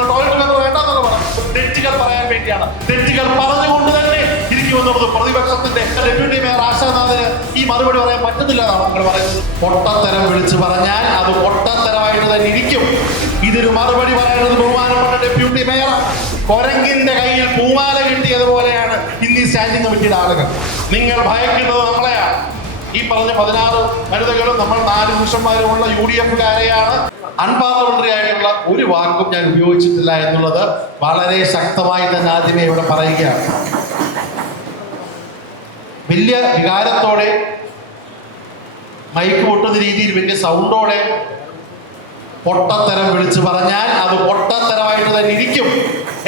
പറയുന്നത് toilet paper വേണ്ടെന്നുള്ള പറഞ്ഞു. തെറ്റുകൾ പറയാൻ വേണ്ടിയാണ്. തെറ്റുകൾ പറഞ്ഞുകൊണ്ട് തന്നെ ഇരിക്കുമെന്നുള്ളത് പ്രതിപക്ഷത്തിന്റെ ഡെപ്യൂട്ടി മേയർ ആശാനാഥിന് ഈ മറുപടി പറയാൻ പറ്റുന്നില്ല എന്നാണ് നിങ്ങൾ പറയുന്നത്. പൊട്ടത്തരം വിളിച്ചു പറഞ്ഞാൽ അത് പൊട്ടത്തരമായിട്ട് തന്നെ ഇരിക്കും. ഇതിന് മറുപടി പറയേണ്ടത് ബഹുമാനപ്പെട്ട ഡെപ്യൂട്ടി മേയർ. കൊരങ്ങിന്റെ കയ്യിൽ പൂമാല കിട്ടിയതുപോലെയാണ് ഇന്ന് ഈ സ്റ്റാൻഡിംഗ് കമ്മിറ്റിയുടെ ആളുകൾ. നിങ്ങൾ ഭയക്കുന്നത് നമ്മളെയാണ്. ഈ പറഞ്ഞ 16 വനിതകളും നമ്മൾ 4 പുരുഷന്മാരുമുള്ള UDF-കാരെയാണ്. അൺപാർലമെന്ററി ആയിട്ടുള്ള ഒരു വാക്കും ഞാൻ ഉപയോഗിച്ചിട്ടില്ല എന്നുള്ളത് വളരെ ശക്തമായി തന്നെ ആദ്യമേ ഇവിടെ പറയുകയാണ്. വലിയ വികാരത്തോടെ മൈക്ക് പൊട്ടുന്ന രീതിയിൽ വലിയ സൗണ്ടോടെ പൊട്ടത്തരം വിളിച്ചു പറഞ്ഞാൽ അത് പൊട്ടത്തരമായിട്ട് തന്നെ ഇരിക്കും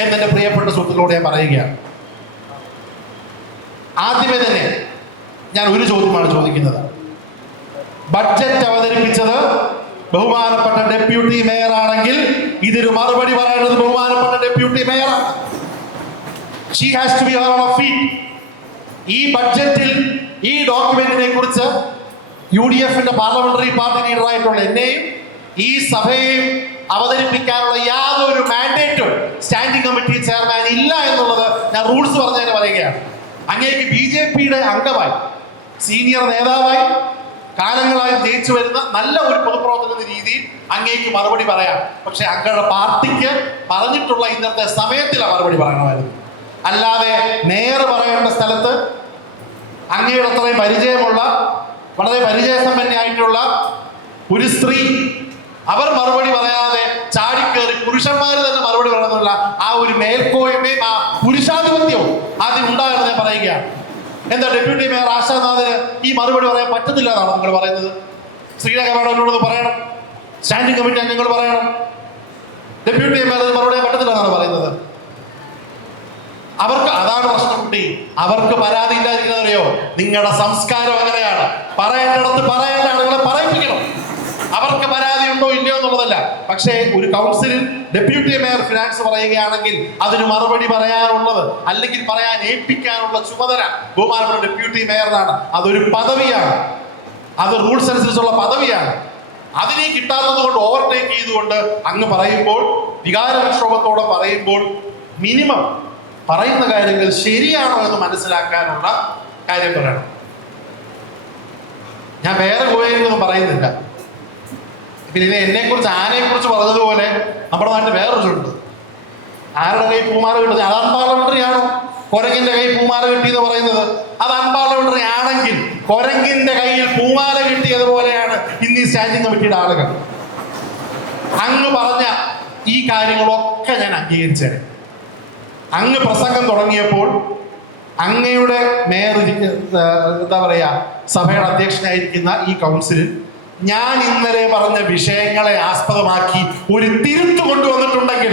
എന്നെ പ്രിയപ്പെട്ട സുഹൃത്തുക്കളോട് ഞാൻ പറയുകയാണ്. ആദ്യമേ തന്നെ ഞാൻ ഒരു ചോദ്യമാണ് ചോദിക്കുന്നത്. ബഡ്ജറ്റ് അവതരിപ്പിച്ചത് ബഹുമാനപ്പെട്ട ഡെപ്യൂട്ടി മേയർ ആണെങ്കിൽ ഇതിന് മറുപടി പറയേണ്ടത് ബഹുമാനപ്പെട്ട ഡെപ്യൂട്ടി മേയറാണ്. She has to be on of feet. ഈ ബഡ്ജറ്റിൽ ഈ ഡോക്യുമെന്റിനെ കുറിച്ച് UDF-ന്റെ പാർലമെന്ററി പാർട്ടി ലീഡറായിട്ടുള്ള എന്നെയും ഈ സഭയെയും അവതരിപ്പിക്കാനുള്ള യാതൊരു മാൻഡേറ്റും സ്റ്റാൻഡിംഗ് കമ്മിറ്റി ചെയർമാൻ ഇല്ല എന്നുള്ളത് ഞാൻ റൂൾസ് പറഞ്ഞതിന് പറയുകയാണ്. അങ്ങേക്ക് BJP-യുടെ അംഗമായി, സീനിയർ നേതാവായി, കാലങ്ങളായി ജയിച്ചു വരുന്ന നല്ല ഒരു പൊതുപ്രവർത്തന രീതിയിൽ അങ്ങേക്ക് മറുപടി പറയാം. പക്ഷെ അങ്ങയുടെ പാർട്ടിക്ക് പറഞ്ഞിട്ടുള്ള ഇന്നത്തെ സമയത്തിലാണ് മറുപടി പറയണമായിരുന്നു. അല്ലാതെ മേയർ പറയേണ്ട സ്ഥലത്ത് അങ്ങയുടെ അത്രയും പരിചയമുള്ള, വളരെ പരിചയസമ്പന്നയായിട്ടുള്ള ഒരു സ്ത്രീ അവർ മറുപടി പറയാതെ ചാടിക്കേറി പുരുഷന്മാർ തന്നെ മറുപടി പറയുന്നുള്ള ആ ഒരു മേൽക്കോയ്മയും ആ പുരുഷാധിപത്യവും ആദ്യം ഉണ്ടാകണം ഞാൻ പറയുകയാണ്. എന്താ ഡെപ്യൂട്ടി മേയർ ആശാനാഥിന് ഈ മറുപടി പറയാൻ പറ്റുന്നില്ല എന്നാണ് നിങ്ങൾ പറയുന്നത്? ശ്രീരേഖ മാഡത്തിനോട് പറയണം, സ്റ്റാൻഡിംഗ് കമ്മിറ്റി അംഗങ്ങൾ പറയണം. ഡെപ്യൂട്ടി മേയർ മറുപടി പറയാൻ പറ്റുന്നില്ല എന്നാണ് പറയുന്നത്. അവർക്ക് അതാണ് പ്രശ്നം. കുട്ടി, അവർക്ക് പരാതി ഇല്ലാതിരിക്കുന്നത് അറിയോ? നിങ്ങളുടെ സംസ്കാരം അങ്ങനെയാണ്. പറയേണ്ടിടത്ത് പറയേണ്ട ആളുകളെ പറയിപ്പിക്കണം. അവർക്ക് പരാതി ഉണ്ടോ ഇല്ലയോ എന്നുള്ളതല്ല. പക്ഷേ ഒരു കൗൺസിലിൽ ഡെപ്യൂട്ടി മേയർ ഫിനാൻസ് പറയുകയാണെങ്കിൽ അതിന് മറുപടി പറയാനുള്ളത് അല്ലെങ്കിൽ പറയാൻ ഏൽപ്പിക്കാനുള്ള ചുമതല ബഹുമാനപ്പെട്ട ഡെപ്യൂട്ടി മേയറിനാണ്. അതൊരു പദവിയാണ്, അത് റൂൾസ് അനുസരിച്ചുള്ള പദവിയാണ്. അതിനെ കിട്ടാത്തത് കൊണ്ട് ഓവർടേക്ക് ചെയ്തുകൊണ്ട് അങ്ങ് പറയുമ്പോൾ, വികാരവിക്ഷോഭത്തോടെ പറയുമ്പോൾ മിനിമം പറയുന്ന കാര്യങ്ങൾ ശരിയാണോ എന്ന് മനസ്സിലാക്കാനുള്ള കാര്യം പറയണം. ഞാൻ വേറെ ഗോയയൊന്നും പറയുന്നില്ല. പിന്നെ എന്നെക്കുറിച്ച് ആനയെക്കുറിച്ച് പറഞ്ഞതുപോലെ നമ്മുടെ നാട്ടിൽ വേറൊരുണ്ട്. ആരുടെ കൈ പൂമാല കിട്ടുന്നത്? അത് അൺപാർലമെന്ററി ആണോ? കൊരങ്ങിന്റെ കൈ പൂമാല കിട്ടി എന്ന് പറയുന്നത് അത് അൺപാർലമെന്ററി ആണെങ്കിൽ കൊരങ്ങിന്റെ കയ്യിൽ പൂമാല കിട്ടിയതുപോലെയാണ് ഇന്ന് ഈ സ്റ്റാൻഡിംഗ് കമ്മിറ്റിയുടെ ആളുകൾ. അങ്ങ് പറഞ്ഞ ഈ കാര്യങ്ങളൊക്കെ ഞാൻ അംഗീകരിച്ചേ. അങ്ങ് പ്രസംഗം തുടങ്ങിയപ്പോൾ അങ്ങയുടെ മേയർ എന്താ പറയാ, സഭയുടെ അധ്യക്ഷനായിരിക്കുന്ന ഈ കൗൺസിലിൽ ഞാൻ ഇന്നലെ പറഞ്ഞ വിഷയങ്ങളെ ആസ്പദമാക്കി ഒരു തിരുത്ത് കൊണ്ടുവന്നിട്ടുണ്ടെങ്കിൽ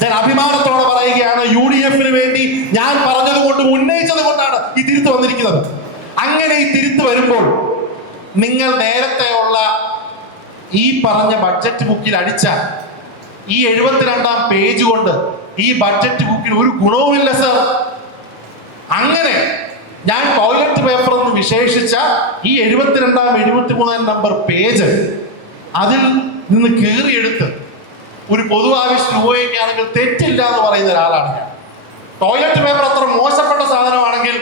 ഞാൻ അഭിമാനത്തോടെ പറയുകയാണ്, UDF-ന് വേണ്ടി ഞാൻ പറഞ്ഞത് കൊണ്ടും ഉന്നയിച്ചത് കൊണ്ടാണ് ഈ തിരുത്ത് വന്നിരിക്കുന്നത്. അങ്ങനെ ഈ തിരുത്ത് വരുമ്പോൾ നിങ്ങൾ നേരത്തെയുള്ള ഈ പറഞ്ഞ ബഡ്ജറ്റ് ബുക്കിൽ അടിച്ച ഈ 72-ാം പേജ് കൊണ്ട് ഈ ബഡ്ജറ്റ് ബുക്കിൽ ഒരു ഗുണവുമില്ല സർ. അങ്ങനെ ഞാൻ ടോയ്ലറ്റ് പേപ്പർ എന്ന് വിശേഷിച്ച ഈ 72-ാം 73-ാം നമ്പർ പേജ് അതിൽ നിന്ന് കീറിയെടുത്ത് ഒരു പൊതു ആവശ്യത്തിന് ഉപയോഗിക്കുകയാണെങ്കിൽ തെറ്റില്ല എന്ന് പറയുന്ന ഒരാളാണ് ഞാൻ. ടോയ്ലറ്റ് പേപ്പർ അത്ര മോശപ്പെട്ട സാധനമാണെങ്കിൽ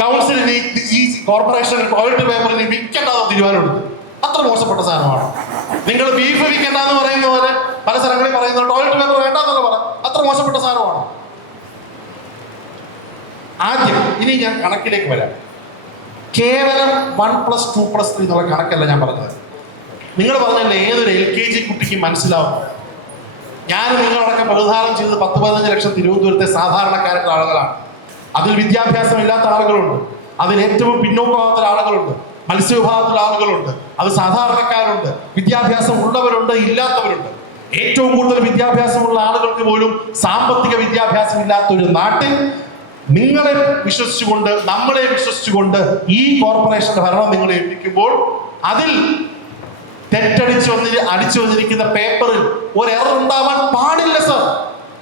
കൗൺസിലിന് ഈ കോർപ്പറേഷൻ ടോയ്ലറ്റ് പേപ്പറിന് വിൽക്കേണ്ടതെന്ന് തീരുമാനമെടുത്തു. അത്ര മോശപ്പെട്ട സാധനമാണ്. നിങ്ങൾ ബീഫ് വിൽക്കേണ്ടെന്ന് പറയുന്ന പോലെ പല സ്ഥലങ്ങളിൽ പറയുന്നത് ടോയ്ലറ്റ് പേപ്പർ വേണ്ടെന്നുള്ള പറ, അത്ര മോശപ്പെട്ട സാധനമാണ്. ആദ്യം ഇനി ഞാൻ കണക്കിലേക്ക് വരാം. കേവലം 1+2+3 എന്നുള്ള കണക്കല്ല ഞാൻ പറഞ്ഞത്. നിങ്ങൾ പറഞ്ഞല്ലേ ഏതൊരു LKG കുട്ടിക്ക് മനസ്സിലാവും. ഞാൻ നിങ്ങളടക്കം പ്രതിദാനം ചെയ്തത് 10-15 ലക്ഷം തിരുവനന്തപുരത്തെ സാധാരണക്കാരുടെ ആളുകളാണ്. അതിൽ വിദ്യാഭ്യാസം ഇല്ലാത്ത ആളുകളുണ്ട്, അതിൽ ഏറ്റവും പിന്നോക്കമാകാത്ത ആളുകളുണ്ട്, മത്സ്യവിഭാഗത്തിലുള്ള ആളുകളുണ്ട്, അത് സാധാരണക്കാരുണ്ട്, വിദ്യാഭ്യാസം ഉള്ളവരുണ്ട്, ഇല്ലാത്തവരുണ്ട്. ഏറ്റവും കൂടുതൽ വിദ്യാഭ്യാസമുള്ള ആളുകൾക്ക് പോലും സാമ്പത്തിക വിദ്യാഭ്യാസം ഇല്ലാത്ത ഒരു നാട്ടിൽ നിങ്ങളെ വിശ്വസിച്ചുകൊണ്ട്, നമ്മളെ വിശ്വസിച്ചുകൊണ്ട് ഈ കോർപ്പറേഷന്റെ ഭരണം നിങ്ങളെ ഏൽപ്പിക്കുമ്പോൾ അതിൽ അടിച്ചു വന്നിരിക്കുന്ന പേപ്പറിൽ ഒരു എറർ ഉണ്ടാവാൻ പാടില്ല സർ.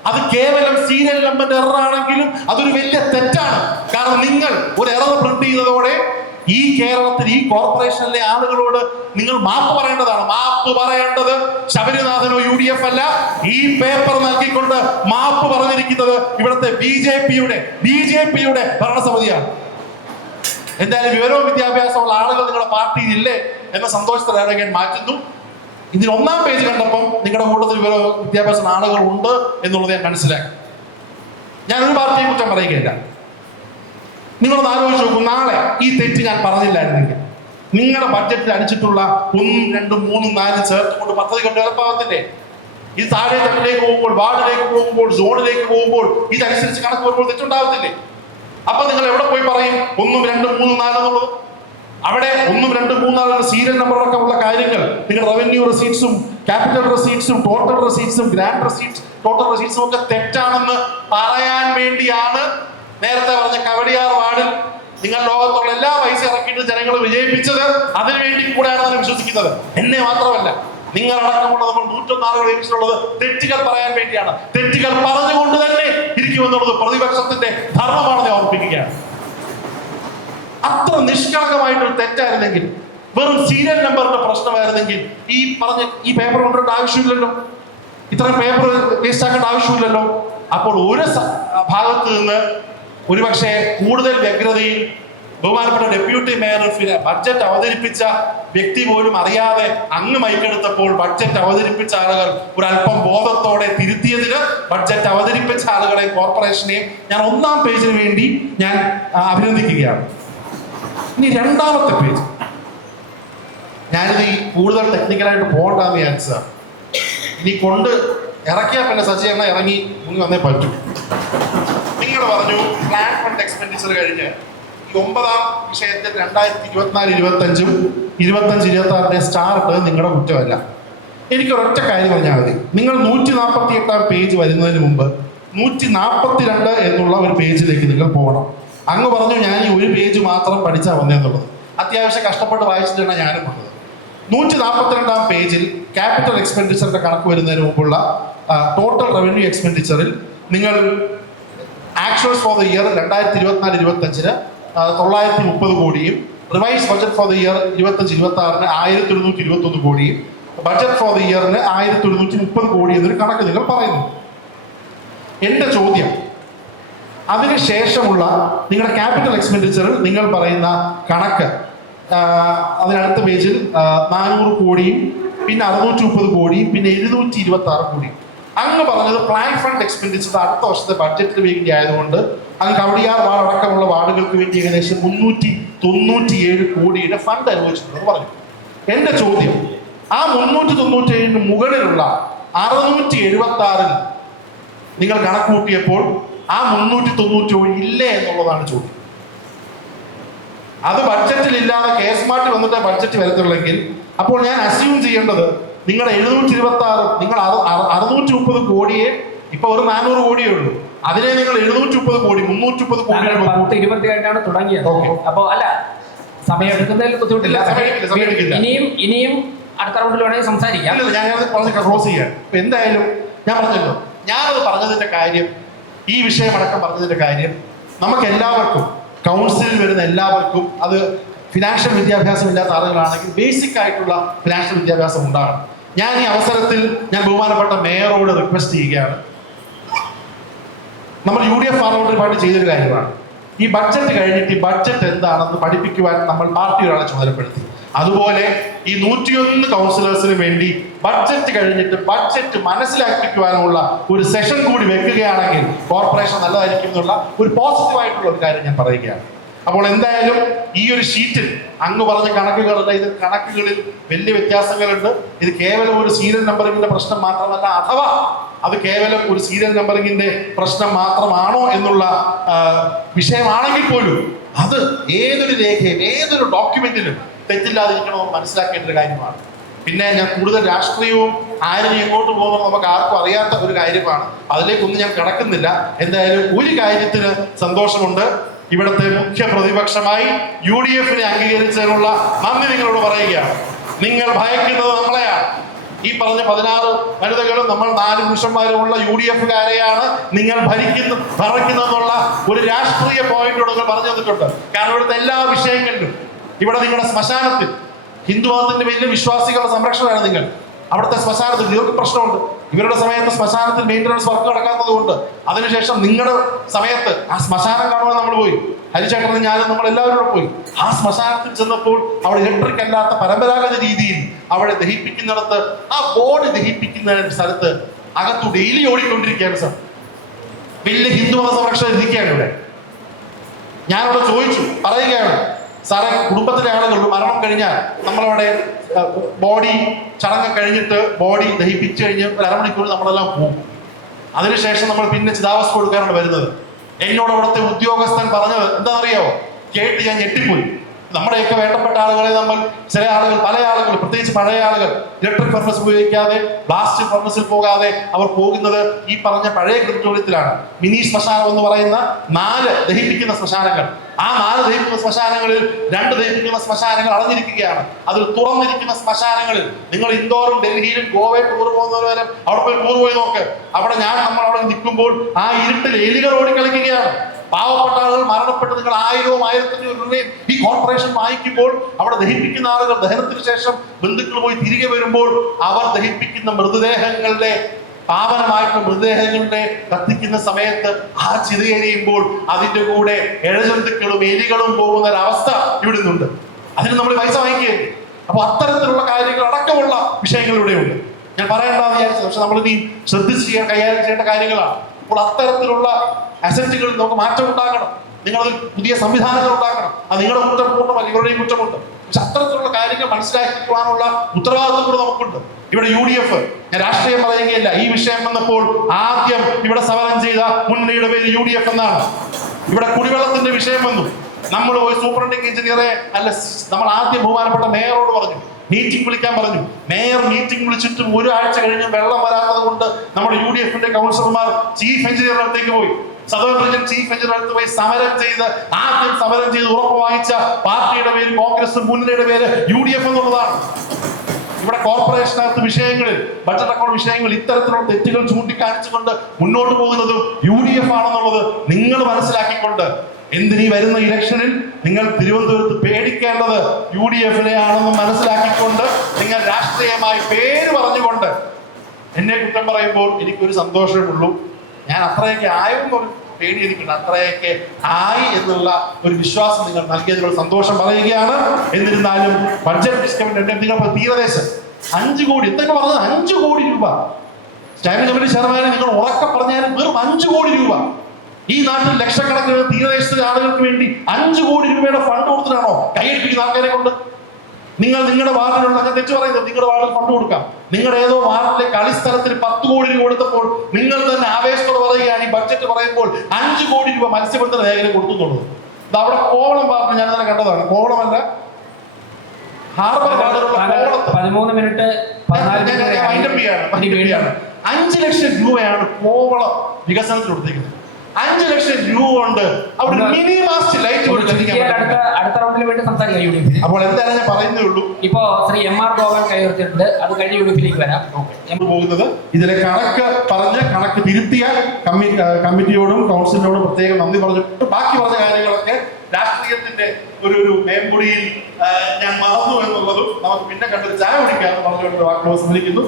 അത് കേവലം സീരിയൽ നമ്പറിന്റെ എറർ ആണെങ്കിലും അതൊരു വലിയ തെറ്റാണ്. കാരണം നിങ്ങൾ ഒരു എറർ പ്രിന്റ് ചെയ്തതോടെ ഈ കേരളത്തിൽ ഈ കോർപ്പറേഷനിലെ ആളുകളോട് നിങ്ങൾ മാപ്പ് പറയേണ്ടതാണ്. മാപ്പ് പറയേണ്ടത് ശബരിനാഥനോ UDF അല്ല. ഈ പേപ്പർ നൽകിക്കൊണ്ട് മാപ്പ് പറഞ്ഞിരിക്കുന്നത് ഇവിടുത്തെ BJPയുടെ ഭരണസമിതിയാണ്. എന്തായാലും വിവരവും വിദ്യാഭ്യാസമുള്ള ആളുകൾ നിങ്ങളുടെ പാർട്ടിയിൽ ഇല്ലേ എന്ന സന്തോഷത്തിലാണ് ഞാൻ മാറ്റുന്നു. ഇതിൽ 1-ാം പേജ് കണ്ടപ്പം നിങ്ങളുടെ കൂട്ടത്തിൽ വിവരവും വിദ്യാഭ്യാസം ആളുകൾ ഉണ്ട് എന്നുള്ളത് ഞാൻ മനസ്സിലാക്കി. ഞാൻ ഒരു പാർട്ടിയെ കുറ്റം പറയുകയില്ല. നിങ്ങളൊന്ന് ആലോചിച്ച് നോക്കും, നാളെ ഈ തെറ്റ് ഞാൻ പറഞ്ഞില്ലായിരുന്നെങ്കിൽ നിങ്ങളുടെ ബഡ്ജറ്റിൽ അടിച്ചിട്ടുള്ള 1, 2, 3, 4 ചേർത്തുകൊണ്ട് പദ്ധതി കൊണ്ട് എളുപ്പമാകത്തില്ലേ? ഇത് താഴെ തട്ടിലേക്ക് പോകുമ്പോൾ, വാർഡിലേക്ക് പോകുമ്പോൾ, സോണിലേക്ക് പോകുമ്പോൾ ഇതനുസരിച്ച് കണക്ക് വരുമ്പോൾ തെറ്റുണ്ടാവത്തില്ലേ? അപ്പൊ നിങ്ങൾ എവിടെ പോയി പറയും 1, 2, 3, 4 എന്നുള്ളത്? അവിടെ 1, 2, 3, 4 സീരിയൽ നമ്പർ അടക്കമുള്ള കാര്യങ്ങൾ നിങ്ങൾ റവന്യൂ റെസീറ്റ്സും ക്യാപിറ്റൽ റെസീറ്റ്സും ടോട്ടൽ റെസീറ്റ്സും ഗ്രാൻഡ് റെസീറ്റ്സ് ടോട്ടൽ റെസീറ്റ്സും ഒക്കെ തെറ്റാണെന്ന് പറയാൻ വേണ്ടിയാണ് നേരത്തെ പറഞ്ഞ കവടിയാർ വാർഡിൽ നിങ്ങൾ ലോകത്തുള്ള എല്ലാ പൈസ ഇറക്കിയിട്ട് ജനങ്ങൾ വിജയിപ്പിച്ചത്. അതിനുവേണ്ടി കൂടെയാണ് ഞാൻ വിശ്വസിക്കുന്നത്. എന്നെ മാത്രമല്ല, നിങ്ങളടക്കമുള്ള നമ്മൾ 101 ആളുകൾ ഏൽപ്പിച്ചിട്ടുള്ളത് തെറ്റുകൾ പറയാൻ വേണ്ടിയാണ്. തെറ്റുകൾ പറഞ്ഞുകൊണ്ട് തന്നെ ഇരിക്കുമെന്നുള്ളത് പ്രതിപക്ഷത്തിന്റെ ധർമ്മമാണെന്ന് ഓർമ്മിപ്പിക്കുകയാണ്. അത്ര നിഷ്കളങ്കമായിട്ടൊരു തെറ്റായിരുന്നെങ്കിൽ, വെറും സീരിയൽ നമ്പറിന്റെ പ്രശ്നമായിരുന്നെങ്കിൽ ഈ പേപ്പർ കൊണ്ടിട്ട് ആവശ്യമില്ലല്ലോ, ഇത്രയും പേപ്പർ വേസ്റ്റ് ആക്കേണ്ട ആവശ്യമില്ലല്ലോ. അപ്പോൾ ഒരു ഭാഗത്ത് നിന്ന് ഒരുപക്ഷെ കൂടുതൽ വ്യഗ്രതയിൽ ബഹുമാനപ്പെട്ട ഡെപ്യൂട്ടി മേയർ ബഡ്ജറ്റ് അവതരിപ്പിച്ച വ്യക്തി പോലും അറിയാതെ അങ്ങ് മൈക്കെടുത്തപ്പോൾ ബഡ്ജറ്റ് അവതരിപ്പിച്ച ആളുകൾ ഒരല്പം ബോധത്തോടെ തിരുത്തിയതിന് ബഡ്ജറ്റ് അവതരിപ്പിച്ച ആളുകളെ കോർപ്പറേഷനെയും ഞാൻ 1-ാം പേജിന് വേണ്ടി ഞാൻ അഭിനന്ദിക്കുകയാണ്. ഇനി 2-ാമത്തെ പേജ്, ഞാനിത് കൂടുതൽ ടെക്നിക്കലായിട്ട് പോകണ്ടെന്ന് വിചാരിച്ചതാണ്. ഇനി കൊണ്ട് ഇറക്കിയാൽ പിന്നെ സജ്ജീകരണം ഇറങ്ങി മുങ്ങി വന്നേ പറ്റൂ. നിങ്ങൾ പറഞ്ഞു പ്ലാൻ ഫണ്ട് എക്സ്പെൻഡിച്ചർ കഴിഞ്ഞ് ഈ 9-ാം വിഷയത്തിൽ 2024-25 25-26 സ്റ്റാർട്ട് നിങ്ങളുടെ കുറ്റമല്ല. എനിക്ക് ഒരൊറ്റ കാര്യം പറഞ്ഞാൽ മതി. നിങ്ങൾ 148-ാം പേജ് വരുന്നതിന് മുമ്പ് 142 എന്നുള്ള ഒരു പേജിലേക്ക് നിങ്ങൾ പോകണം. അങ്ങ് പറഞ്ഞു ഞാൻ ഈ ഒരു പേജ് മാത്രം പഠിച്ചാൽ വന്നേന്നുള്ളത്. അത്യാവശ്യം കഷ്ടപ്പെട്ട് വായിച്ചിട്ടാണ് ഞാനും പറഞ്ഞത്. 142-ാം പേജിൽ ക്യാപിറ്റൽ എക്സ്പെൻഡിച്ചറിന്റെ കണക്ക് വരുന്നതിന് മുമ്പുള്ള ടോട്ടൽ റവന്യൂ എക്സ്പെൻഡിച്ചറിൽ നിങ്ങൾ ആക്ച്വൽസ് ഫോർ ദ ഇയർ 2024-25 930 കോടിയും revise budget for the year 25-26 1121 കോടിയും ബഡ്ജറ്റ് ഫോർ ദ ഇയറിന് 1130 കോടി എന്നൊരു കണക്ക് നിങ്ങൾ പറയുന്നു. എന്റെ ചോദ്യം, അതിനുശേഷമുള്ള നിങ്ങളുടെ ക്യാപിറ്റൽ എക്സ്പെൻഡിച്ചറിൽ നിങ്ങൾ പറയുന്ന കണക്ക് അതിനടുത്ത പേജിൽ 400 കോടിയും പിന്നെ 630 കോടിയും പിന്നെ 726 കോടിയും. അങ്ങ് പറഞ്ഞത് പ്ലാൻ ഫണ്ട് എക്സ്പെൻഡിച്ചർ അടുത്ത വർഷത്തെ ബഡ്ജറ്റിന് വേണ്ടി ആയതുകൊണ്ട് അങ്ങ് കവടിയാർ വാർഡ് അടക്കമുള്ള വാർഡുകൾക്ക് വേണ്ടി ഏകദേശം 397 കോടിയുടെ ഫണ്ട് അനുവദിച്ചിട്ടുണ്ടെന്ന് പറഞ്ഞു. എന്റെ ചോദ്യം, ആ 397 മുകളിലുള്ള 676 നിങ്ങൾ കണക്ക് കൂട്ടിയപ്പോൾ ആ 397 ഇല്ലേ എന്നുള്ളതാണ് ചോദ്യം. അത് ബഡ്ജറ്റിൽ ഇല്ലാതെ കേസ്മാർട്ട് വന്നിട്ട് ബഡ്ജറ്റ് വരത്തുള്ളെങ്കിൽ അപ്പോൾ ഞാൻ അസ്യൂം ചെയ്യേണ്ടത് നിങ്ങളുടെ 726 നിങ്ങൾ 630 കോടിയെ ഇപ്പൊ ഒരു 400 കോടിയേ ഉള്ളൂ. അതിനെ നിങ്ങൾ 730 കോടി 330 കോടി 10-20 തുടങ്ങിയത്. അപ്പൊ അല്ല, സമയം എടുക്കുന്നതിൽ ബുദ്ധിമുട്ടില്ല. ഇനിയും അടുത്ത റൗണ്ടിൽ വേണമെങ്കിൽ സംസാരിക്കാം. ഞാനത് പറഞ്ഞ് ക്ലോസ് ചെയ്യാം. ഇപ്പൊ എന്തായാലും ഞാൻ പറഞ്ഞല്ലോ, ഞാനത് പറഞ്ഞതിന്റെ കാര്യം, ഈ വിഷയമടക്കം പറഞ്ഞതിന്റെ കാര്യം, നമുക്ക് എല്ലാവർക്കും കൗൺസിലിൽ വരുന്ന എല്ലാവർക്കും അത് ഫിനാൻഷ്യൽ വിദ്യാഭ്യാസം ഇല്ലാത്ത ആളുകളാണെങ്കിൽ ബേസിക് ആയിട്ടുള്ള ഫിനാൻഷ്യൽ വിദ്യാഭ്യാസം ഉണ്ടാകണം. ഞാൻ ഈ അവസരത്തിൽ ഞാൻ ബഹുമാനപ്പെട്ട മേയറോട് റിക്വസ്റ്റ് ചെയ്യുകയാണ്. നമ്മൾ UDF പാർലമെന്ററി പാർട്ടി ചെയ്തൊരു കാര്യമാണ്, ഈ ബഡ്ജറ്റ് കഴിഞ്ഞിട്ട് ഈ ബഡ്ജറ്റ് എന്താണെന്ന് പഠിപ്പിക്കുവാൻ നമ്മൾ പാർട്ടി ഒരാളെ ചുമതലപ്പെടുത്തി. അതുപോലെ ഈ 101 കൗൺസിലേഴ്സിന് വേണ്ടി ബഡ്ജറ്റ് കഴിഞ്ഞിട്ട് ബഡ്ജറ്റ് മനസ്സിലാക്കിക്കുവാനുള്ള ഒരു സെഷൻ കൂടി വെക്കുകയാണെങ്കിൽ കോർപ്പറേഷൻ നല്ലതായിരിക്കും എന്നുള്ള ഒരു പോസിറ്റീവായിട്ടുള്ള ഒരു കാര്യം ഞാൻ പറയുകയാണ്. അപ്പോൾ എന്തായാലും ഈ ഒരു ഷീറ്റിൽ അങ്ങ് പറഞ്ഞ കണക്കുകളുടെ ഇത് കണക്കുകളിൽ വലിയ വ്യത്യാസങ്ങളുണ്ട്. ഇത് കേവലം ഒരു സീരിയൽ നമ്പറിങ്ങിന്റെ പ്രശ്നം മാത്രമല്ല, അഥവാ അത് കേവലം ഒരു സീരിയൽ നമ്പറിങ്ങിന്റെ പ്രശ്നം മാത്രമാണോ എന്നുള്ള വിഷയമാണെങ്കിൽ പോലും അത് ഏതൊരു രേഖയും ഏതൊരു ഡോക്യുമെന്റിലും തെറ്റില്ലാതിരിക്കണമെന്ന് മനസ്സിലാക്കേണ്ട ഒരു കാര്യമാണ്. പിന്നെ ഞാൻ കൂടുതൽ രാഷ്ട്രീയവും ആരും എങ്ങോട്ട് പോകുന്നത് നമുക്ക് ആർക്കും അറിയാത്ത ഒരു കാര്യമാണ്. അതിലേക്കൊന്നും ഞാൻ കടക്കുന്നില്ല. എന്തായാലും ഒരു കാര്യത്തിന് സന്തോഷമുണ്ട്, ഇവിടുത്തെ മുഖ്യ പ്രതിപക്ഷമായി UDFനെ അംഗീകരിച്ചതിനുള്ള നന്ദി നിങ്ങളോട് പറയുകയാണ്. നിങ്ങൾ ഭയക്കുന്നത് നമ്മളെയാണ്. ഈ പറഞ്ഞ 16 വനിതകളും നമ്മൾ 4 പുരുഷന്മാരുമുള്ള UDFകാരെയാണ് നിങ്ങൾ ഭരിക്കുന്നതെന്നുള്ള ഒരു രാഷ്ട്രീയ പോയിന്റോട് നിങ്ങൾ പറഞ്ഞു തന്നിട്ടുണ്ട്. കാരണം ഇവിടുത്തെ എല്ലാ വിഷയങ്ങളിലും, ഇവിടെ നിങ്ങളുടെ ശ്മശാനത്തിൽ ഹിന്ദുമതത്തിന്റെ വലിയ വിശ്വാസികളുടെ സംരക്ഷണമാണ് നിങ്ങൾ. അവിടുത്തെ ശ്മശാനത്തിൽ ഇവർക്ക് പ്രശ്നമുണ്ട്. ഇവരുടെ സമയത്ത് ശ്മശാനത്തിൽ മെയിൻ്റനൻസ് വർക്ക് നടക്കാത്തത് കൊണ്ട് അതിനുശേഷം നിങ്ങളുടെ സമയത്ത് ആ ശ്മശാനം കാണുവാൻ നമ്മൾ പോയി. ഹരിചേട്ടനും ഞാനും നമ്മൾ എല്ലാവരും കൂടെ പോയി. ആ ശ്മശാനത്തിൽ ചെന്നപ്പോൾ അവിടെ ഇലക്ട്രിക് അല്ലാത്ത പരമ്പരാഗത രീതിയിൽ അവിടെ ദഹിപ്പിക്കുന്നിടത്ത് ആ ബോഡി ദഹിപ്പിക്കുന്ന സ്ഥലത്ത് അകത്തു ഡെയിലി ഓടിക്കൊണ്ടിരിക്കുകയാണ് സാർ. വലിയ ഹിന്ദുമത സംരക്ഷണം ഇരിക്കുകയാണ് ഇവിടെ. ഞാനവിടെ ചോദിച്ചു, പറയുകയാണ്, സാറേ കുടുംബത്തിലെ ആളുകൾ മരണം കഴിഞ്ഞാൽ നമ്മളവിടെ ബോഡി ചടങ്ങ് കഴിഞ്ഞിട്ട് ബോഡി ദഹിപ്പിച്ചു കഴിഞ്ഞ് ഒരു അരമണിക്കൂർ നമ്മളെല്ലാം പോകും. അതിനുശേഷം നമ്മൾ പിന്നെ ചിതാവസ്ഥ കൊടുക്കാനാണ് വരുന്നത്. എന്നോട് അവിടുത്തെ ഉദ്യോഗസ്ഥൻ പറഞ്ഞത് എന്താണെന്നറിയാമോ? കേട്ട് ഞാൻ ഞെട്ടിപ്പോയി. നമ്മുടെയൊക്കെ വേണ്ടപ്പെട്ട ആളുകളെ നമ്മൾ ചില ആളുകൾ, പല ആളുകൾ, പ്രത്യേകിച്ച് പഴയ ആളുകൾ ഇലക്ട്രിക് ഫർണസ് ഉപയോഗിക്കാതെ ബ്ലാസ്റ്റ് ഫർണസിൽ പോകാതെ അവർ പോകുന്നത് ഈ പറഞ്ഞ പഴയ ക്രിപ്റ്റോറിയത്തിലാണ്. മിനി ശ്മശാനം എന്ന് പറയുന്ന 4 ദഹിപ്പിക്കുന്ന ശ്മശാനങ്ങൾ. ആ 4 ദഹിപ്പിക്കുന്ന ശ്മശാനങ്ങളിൽ 2 ദഹിപ്പിക്കുന്ന ശ്മശാനങ്ങൾ അടഞ്ഞിരിക്കുകയാണ്. അതിൽ തുറന്നിരിക്കുന്ന ശ്മശാനങ്ങളിൽ നിങ്ങൾ ഇൻഡോറും ഡൽഹിയിലും ഗോവയിൽ ടൂർ പോകുന്നവരെ അവിടെ പോയി ടൂർ പോയി നോക്ക്. അവിടെ നമ്മൾ അവിടെ നിൽക്കുമ്പോൾ ആ ഇരുട്ടിൽ എലികൾ ഓടിക്കളിക്കുകയാണ്. പാവപ്പെട്ട ആളുകൾ മരണപ്പെട്ട് നിങ്ങൾ 1000-ഉം 1500 രൂപയും ഈ കോർപ്പറേഷൻ വാങ്ങിക്കുമ്പോൾ അവിടെ ദഹിപ്പിക്കുന്ന ആളുകൾ ദഹനത്തിന് ശേഷം ബന്ധുക്കൾ പോയി തിരികെ വരുമ്പോൾ അവർ ദഹിപ്പിക്കുന്ന മൃതദേഹങ്ങളുടെ പാവനമായിട്ടുള്ള മൃതദേഹങ്ങളുടെ കത്തിക്കുന്ന സമയത്ത് ആ ചിതയെരിയുമ്പോൾ അതിന്റെ കൂടെ ഇഴജന്തുക്കളും എലികളും പോകുന്ന ഒരവസ്ഥ ഇവിടുന്നുണ്ട്. അതിന് നമ്മൾ പൈസ വാങ്ങിക്കുകയല്ലേ. അപ്പൊ അത്തരത്തിലുള്ള കാര്യങ്ങൾ അടക്കമുള്ള വിഷയങ്ങൾ ഇവിടെയുണ്ട്. ഞാൻ പറയേണ്ടതെന്ന് വിചാരിച്ചത്, പക്ഷെ നമ്മൾ ഇനി ശ്രദ്ധിച്ച് കൈകാര്യം ചെയ്യേണ്ട കാര്യങ്ങളാണ്. അപ്പോൾ അത്തരത്തിലുള്ള അസറ്റുകളിൽ നമുക്ക് മാറ്റം ഉണ്ടാക്കണം. നിങ്ങളതിൽ പുതിയ സംവിധാനങ്ങൾ ഉണ്ടാക്കണം. അത് നിങ്ങളുടെ കുറ്റം പൂർണ്ണമല്ല, ഇവരുടെയും കുറ്റമുണ്ട്. പക്ഷെ അത്തരത്തിലുള്ള കാര്യങ്ങൾ മനസ്സിലാക്കിക്കൊള്ളാനുള്ള ഉത്തരവാദിത്വം കൂടെ നമുക്കുണ്ട്. ഇവിടെ UDF, ഞാൻ രാഷ്ട്രീയം പറയുകയല്ല, ഈ വിഷയം വന്നപ്പോൾ ആദ്യം ഇവിടെ സമരം ചെയ്ത മുന്നണിയുടെ പേര് UDF എന്നാണ്. ഇവിടെ കുടിവെള്ളത്തിന്റെ വിഷയം വന്നു. നമ്മൾ പോയി സൂപ്രണ്ടിംഗ് എഞ്ചിനീയറെ അല്ല, നമ്മൾ ആദ്യം ബഹുമാനപ്പെട്ട മേയറോട് പറഞ്ഞു, മീറ്റിംഗ് വിളിക്കാൻ പറഞ്ഞു. മേയർ മീറ്റിംഗ് വിളിച്ചിട്ടും 1 ആഴ്ച കഴിഞ്ഞ് വെള്ളം വരാത്തത് കൊണ്ട് നമ്മുടെ UDF-ന്റെ കൗൺസിലർമാർ ചീഫ് എഞ്ചിനീയറുടെ അടുത്തേക്ക് പോയി. സദേൺ റീജിയൻ ചീഫ് എഞ്ചിനീയർ അടുത്ത് പോയി ആദ്യം സമരം ചെയ്ത് ഉറപ്പ് വാങ്ങിച്ച പാർട്ടിയുടെ പേര് കോൺഗ്രസ്, മുന്നണിയുടെ പേര് UDF എന്നുള്ളതാണ്. ഇവിടെ കോർപ്പറേഷനകത്ത് വിഷയങ്ങളിൽ, ബഡ്ജറ്റ് അക്കൗണ്ട് വിഷയങ്ങളിൽ ഇത്തരത്തിലുള്ള തെറ്റുകൾ ചൂണ്ടിക്കാണിച്ചുകൊണ്ട് മുന്നോട്ട് പോകുന്നതും UDF ആണെന്നുള്ളത് നിങ്ങൾ മനസ്സിലാക്കിക്കൊണ്ട് എന്തിനീ വരുന്ന ഇലക്ഷനിൽ നിങ്ങൾ തിരുവനന്തപുരത്ത് പേടിക്കേണ്ടത് UDF-നെ ആണെന്ന് മനസ്സിലാക്കിക്കൊണ്ട് നിങ്ങൾ രാഷ്ട്രീയമായി പേര് പറഞ്ഞുകൊണ്ട് എന്നെ കുറ്റം പറയുമ്പോൾ എനിക്കൊരു സന്തോഷമുള്ളൂ. ഞാൻ അത്രയൊക്കെ ആയെന്ന് പേടി എനിക്കുണ്ട്. അത്രയൊക്കെ ആയി എന്നുള്ള ഒരു വിശ്വാസം നിങ്ങൾ നൽകിയതിനുള്ള സന്തോഷം പറയുകയാണ്. എന്നിരുന്നാലും ബഡ്ജറ്റ് ഡിസ്കൗണ്ട് നിങ്ങൾ തീരദേശം 5 കോടി എന്തൊക്കെ പറഞ്ഞത്, 5 കോടി രൂപ സ്റ്റാൻഡിംഗ് കമ്മിറ്റി ചെയർമാനെ നിങ്ങൾ ഉറക്കെ പറഞ്ഞാലും വെറും 5 കോടി രൂപ. ഈ നാട്ടിൽ ലക്ഷക്കണക്കിന് തീരദേശത്തെ ആളുകൾക്ക് വേണ്ടി 5 കോടി രൂപയുടെ ഫണ്ട് കൊടുത്തിട്ടാണോ കൈയടിപ്പിക്കുന്ന ആൾക്കാരെ കൊണ്ട്? നിങ്ങൾ നിങ്ങളുടെ വാർഡിലുള്ള, ഞാൻ തെറ്റു പറയുന്നത്, നിങ്ങളുടെ വാർഡിൽ ഫണ്ട് കൊടുക്കാം. നിങ്ങളുടെ ഏതോ വാർഡിലെ കളിസ്ഥലത്തിന് 10 കോടി രൂപ കൊടുത്തപ്പോൾ നിങ്ങൾ തന്നെ ആവേശത്തോടെ പറയുകയാണ്, ഈ ബഡ്ജറ്റ് പറയുമ്പോൾ 5 കോടി രൂപ മത്സ്യബന്ധന മേഖല കൊടുക്കുന്നുള്ളത്. ഇത് അവിടെ കോവളം വാർഡ് ഞാൻ തന്നെ കണ്ടതാണ്. കോവളമല്ല, ഹാർബർ വാർഡിലുള്ള 13 മിനിറ്റ് 5 ലക്ഷം രൂപയാണ് കോവളം വികസനത്തിന് കൊടുത്തേക്കുന്നത്. 5 ലക്ഷം രൂപ കൊണ്ട് അവിടെ മിനി മാസ്റ്റ് ലൈറ്റ് അടുത്ത റൗണ്ടിൽ വേണ്ടി സംസാരിക്കാം. അപ്പോൾ എന്തായാലും ഞാൻ പറയുന്നേ ഉള്ളൂ. ഇപ്പോ ശ്രീ MR ഗോവൻ കൈയുയർത്തിയിട്ടുണ്ട്. അത് കഴിഞ്ഞ് UDF-ലേക്ക് വരാം. പോകുന്നത് ഇതിലെ കണക്ക് തിരുത്തിയ കമ്മിറ്റിയോടും കൗൺസിലിനോടും പ്രത്യേകം നന്ദി പറഞ്ഞിട്ട് ബാക്കി പറഞ്ഞ കാര്യങ്ങളൊക്കെ രാഷ്ട്രീയത്തിന്റെ ഒരു മേമ്പൊടിയിൽ ഞാൻ മറന്നു എന്നുള്ളതും നമുക്ക് പിന്നെ കണ്ടൊരു ചായ കുടിക്കാമെന്ന് പറഞ്ഞുകൊണ്ട് വാക്കുകൾ സ്മരിക്കുന്നു.